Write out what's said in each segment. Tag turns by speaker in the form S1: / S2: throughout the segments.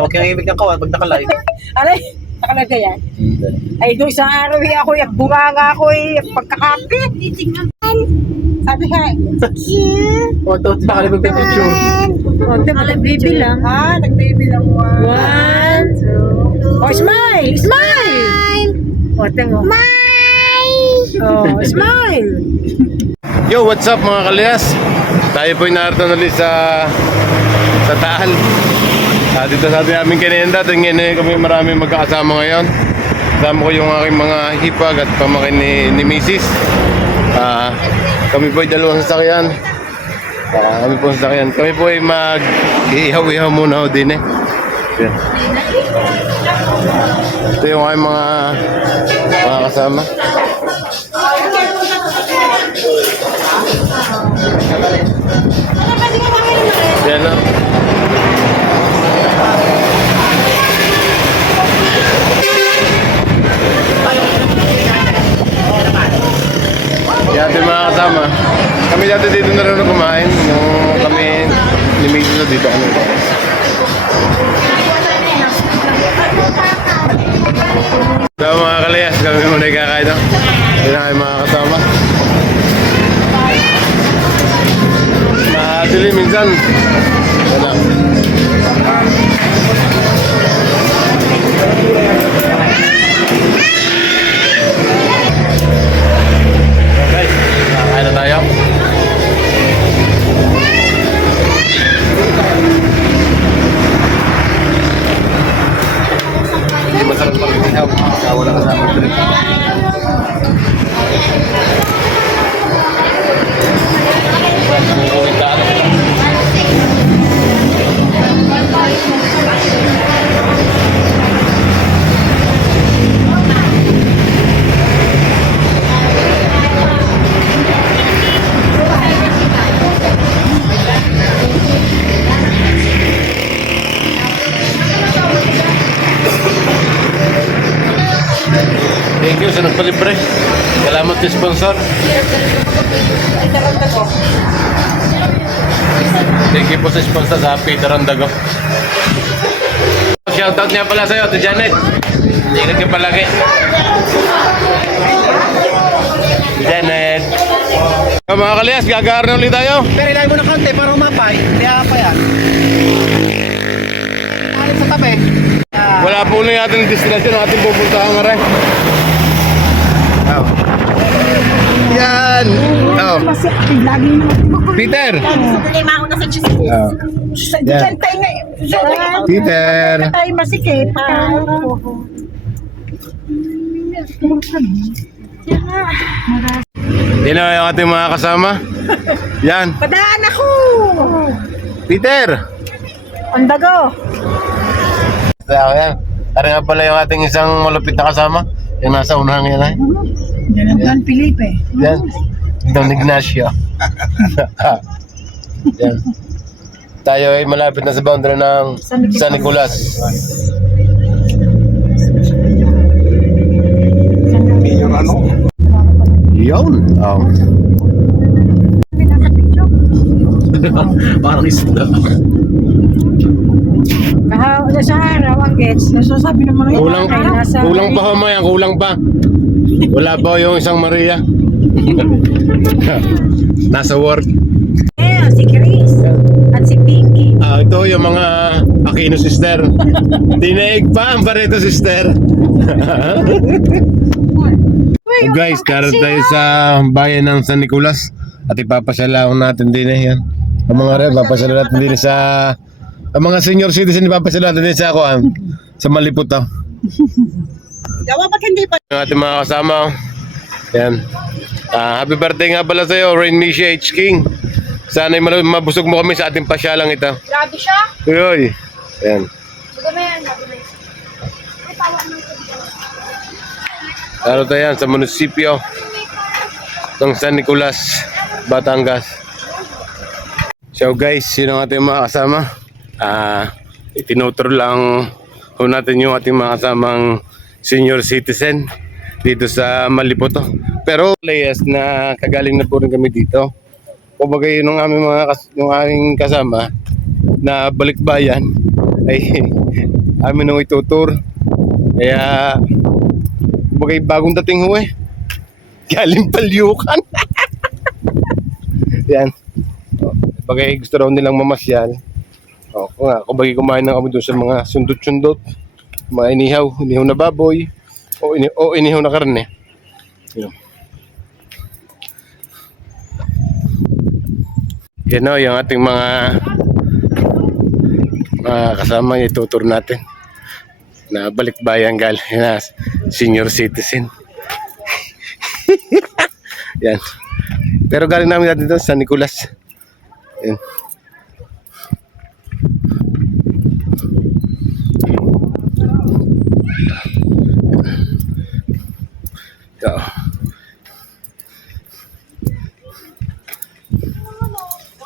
S1: Nakalive huwag kang ibig ng kawan pag nakalive.
S2: Aray, nakalagay yan. Ay, doon isang araw eh, ako, yung bunganga ako eh, pagkakapit. Sabi nga,
S1: O, ito, nakalive ang picture. oh, di ba nagbibilang?
S2: Ah, nagbibilang one. One, two. Oh, smile! Smile! Oh, tingnan mo. Smile! Oh, smile!
S1: Yo, what's up mga kalyas? Tayo po'y narito na ulit sa sa Taal. Ah, dito sa ating aming kinenda, tingin eh, kami marami magkakasama ngayon. Kasama ko yung aking mga hipag at pamakin ni, ni Mrs. Ah, kami po'y dalawang sasakyan. Ah, kami po sasakyan. Kami po'y mag ihaw-ihaw muna ho din eh. Yan. Ito yung aking mga mga kasama. Yan na. Ating mga kasama. Kami dati dito na rin kumain. Nung kami limigil na dito kami. So mga kalayas, kami muna kakain no? Yan na mga kasama. Madilim minsan. Wala. Thank you sa nagpalibre. Salamat sa sponsor. Thank you po sa sponsor sa Peter Andago. Shoutout niya pala sa'yo, to Janet. Ingat ka palagi. Janet. So, mga kalyas, gagaar na ulit tayo.
S2: Pero ilahin mo na konti para umapay. Kaya pa yan. Ayun sa tabi.
S1: Wala po ulit ating destination ang ating pupuntahan nga rin. Oh. Yan! Oh. Lagi naman. Peter!
S2: Sa. Oh. Diyan tayo nga.
S1: Peter! Tayo masikip. Yan na yung ating mga kasama. Yan.
S2: Padaan ako! Peter! Ang dago.
S1: Kaya yan. Ari nga pala yung ating isang malupit na kasama. Yung nasa unahan yan ay.
S2: Yan ang Don Felipe.
S1: Yan. Don Ignacio. yan. Tayo ay malapit na sa boundary ng San Nicolas. Yung ano? Yun. Oh. Parang isda.
S2: Kahapon sa araw ang gets. Nasasabi naman ngayon.
S1: Kulang, ay nasa... kulang pa ho yan, kulang pa. Wala pa yung isang Maria. Nasa work.
S2: Eh, si Chris. At si Pinky.
S1: Ah, ito yung mga Aquino sister. Dinaig pa ang pareto sister. So guys, karoon tayo sa bayan ng San Nicolas at ipapasyalaw natin din eh yan. Ang mga rin, papasyalaw natin din sa ang mga senior citizen ipapasyalaw natin din sa ako ah, sa Maliputo. Gawa ba't hindi pa? Yung ating mga kasama. Yan. Ah, happy birthday nga pala sa'yo, Rain Misha H. King. Sana ay mal- mabusog mo kami sa ating pasyalang ito. Grabe siya. Uy, uy. Yan. Na yan. Grabe na yan. Ano tayo yan sa munisipyo ng San Nicolas, Batangas. So guys, sino ang ating mga kasama? Ah, itinuturo lang ho natin yung ating mga kasamang senior citizen dito sa Malipoto. Pero layas na kagaling na po rin kami dito. Kumbaga yun ang aming mga kas- yung aming kasama na balikbayan ay amin nung itutur. Kaya bagay bagong dating ho eh. Galing palyukan. Yan. Bagay gusto raw nilang mamasyal. O, nga, kung bagay kumain na kami doon sa mga sundot-sundot, mga inihaw, inihaw na baboy, o, ini o inihaw na karne. Yun. Yan o, yung ating mga mga kasama itutur natin na balikbayan galing na senior citizen. Yan. Pero galing namin natin doon sa Nicolas. Yan. Ito.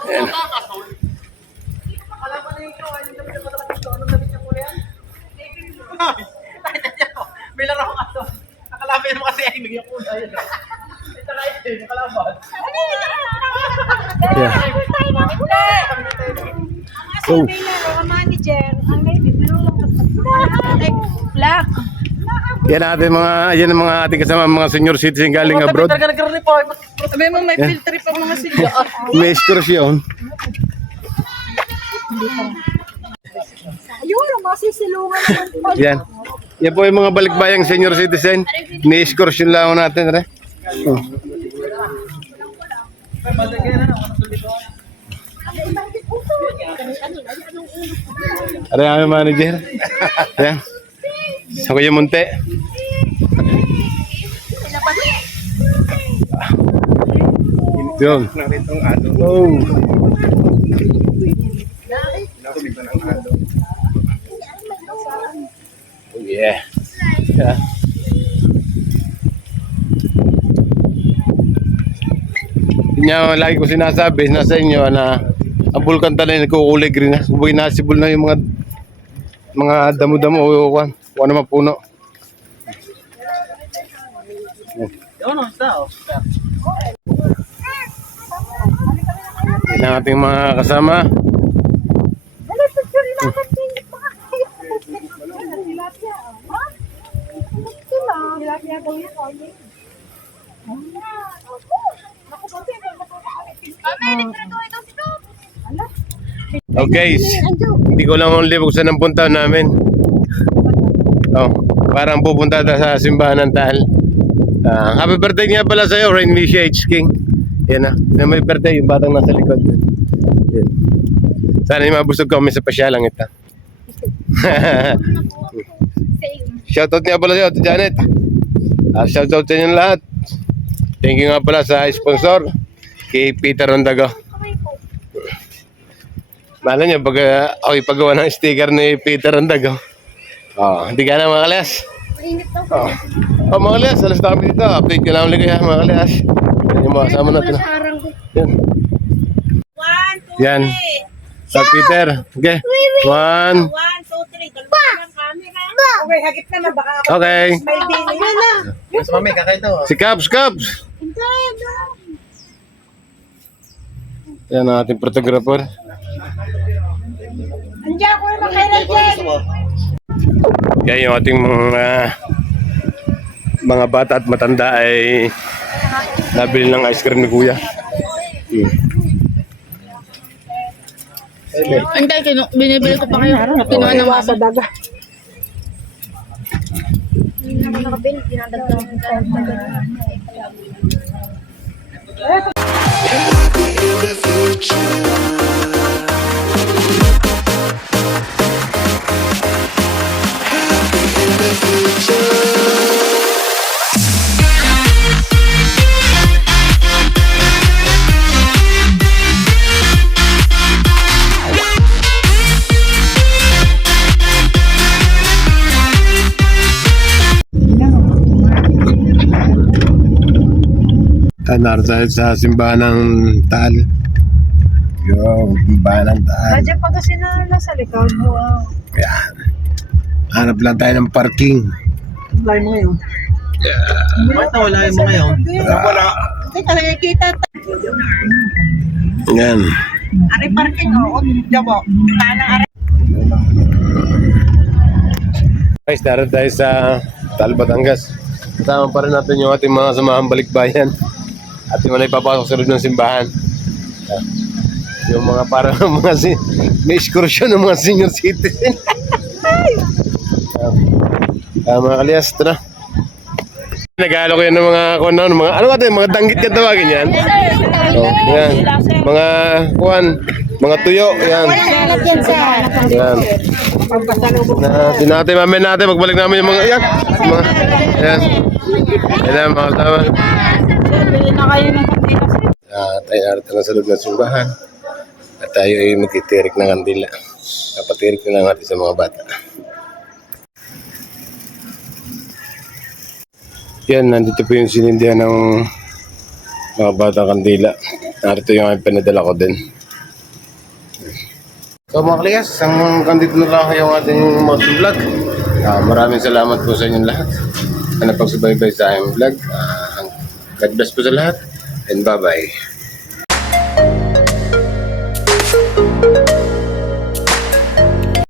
S2: Yan. May laro ka to. Nakalaban mo kasi ay bigyan ko na yun. Ito na yun, nakalaban. Yeah. Kasi Oh. may laro ang manager, ang navy blue.
S1: Black. Yan natin mga yan ang mga ating kasama mga senior citizen galing abroad.
S2: Talaga nagkaroon po. Sabi mo may field trip ang mga silya.
S1: May ekskursyon.
S2: Ayun, masisilungan.
S1: Yan. Yan po yung mga balikbayang senior citizen. Ni-excursion lang ako natin. Re. Oh. Are ang manager. Yan. Sa Kuya Munte. Yun. Naritong ano. Oh. Nakumig ng ano. Oh, yeah. yeah. Nga lagi ko sinasabi nasa inyo na ang bulkan talaga nagkukulay green na. Kumbaga nasibol na yung mga mga damo-damo o kwan. Kung ano mapuno. Ano, tao? Yan ang ating mga kasama. Okay. Hindi ko lang only kung saan ang punta namin. Oh, parang pupunta tayo sa simbahan ng Taal. Ah, happy birthday nga pala sa'yo, Rain Misha H. King. Yan na. Na may birthday, yung batang nasa likod. Yan. Sana yung mabusog kami sa pasyalang ito. shoutout nga pala sa'yo, Ate Janet. Ah, shoutout sa inyo lahat. Thank you nga pala sa sponsor, kay Peter Rondago. Malay niyo, pag uh, ako ipagawa ng sticker ni Peter Rondago. Oh, hindi ka na mga kalas. Oh. oh, mga kalas, alas na kami dito. Update ka lang ulit kaya mga kalas. Yan yung mga kasama natin. Yan.
S2: One, two, Yan.
S1: Sa Peter. Okay. One.
S2: one, two, three. Dalawa ng camera. Okay, hagip na na. Baka ako
S1: Okay. may bini. Yan
S2: na. Mas mami, kakay to.
S1: Si Cubs, Cubs. Yan ang ating photographer.
S2: Andiyan ko naman kay Rachel.
S1: Yan yung ating mga mga bata at matanda ay nabili ng ice cream ni Kuya. Hmm.
S2: Hindi, kinu- binibili ko pa kayo. Kinuha ng mama. daga.
S1: Tanar tayo sa simbahan ng Taal. Yo, simbahan ng Taal.
S2: Andiyan pa kasi na nasa likod. Wow. Yan.
S1: Hanap lang tayo ng parking. Fly mo yun. Bakit nawala yung mga yun? Wala. Hindi ka nakikita. Yan.
S2: Ari parking o, jabo. Kanang ari.
S1: Guys, naroon tayo sa Talbatangas. Kasama pa rin natin yung ating mga samahang balikbayan. At yung mga ipapasok sa loob ng simbahan. Ah, Yung mga parang mga si may excursion ng mga senior citizen. Ah, mga kalyas, ito na. Nag-aalok yan ng mga kuwan ng mga ano natin, mga danggit ka tawagin yan. Oh, yan. Mga kuwan, mga tuyo, yan. Yan. Na, natin, mamaya natin, magbalik namin yung mga, yan. Mga, yan. Yan, mga kasama. Na kayo ng kandila. Ah, tayo narito na sa loob ng simbahan. At tayo ay magtitirik ng kandila. Napatirik na lang natin sa mga bata. Yan, nandito po yung sinindihan ng mga bata kandila. Narito yung aming pinadala ko din. So mga kaliyas, ang kandito na lang yung ating mga vlog. Ah, maraming salamat po sa inyong lahat na napagsubaybay sa aming vlog. Ah, God bless po sa lahat and bye-bye.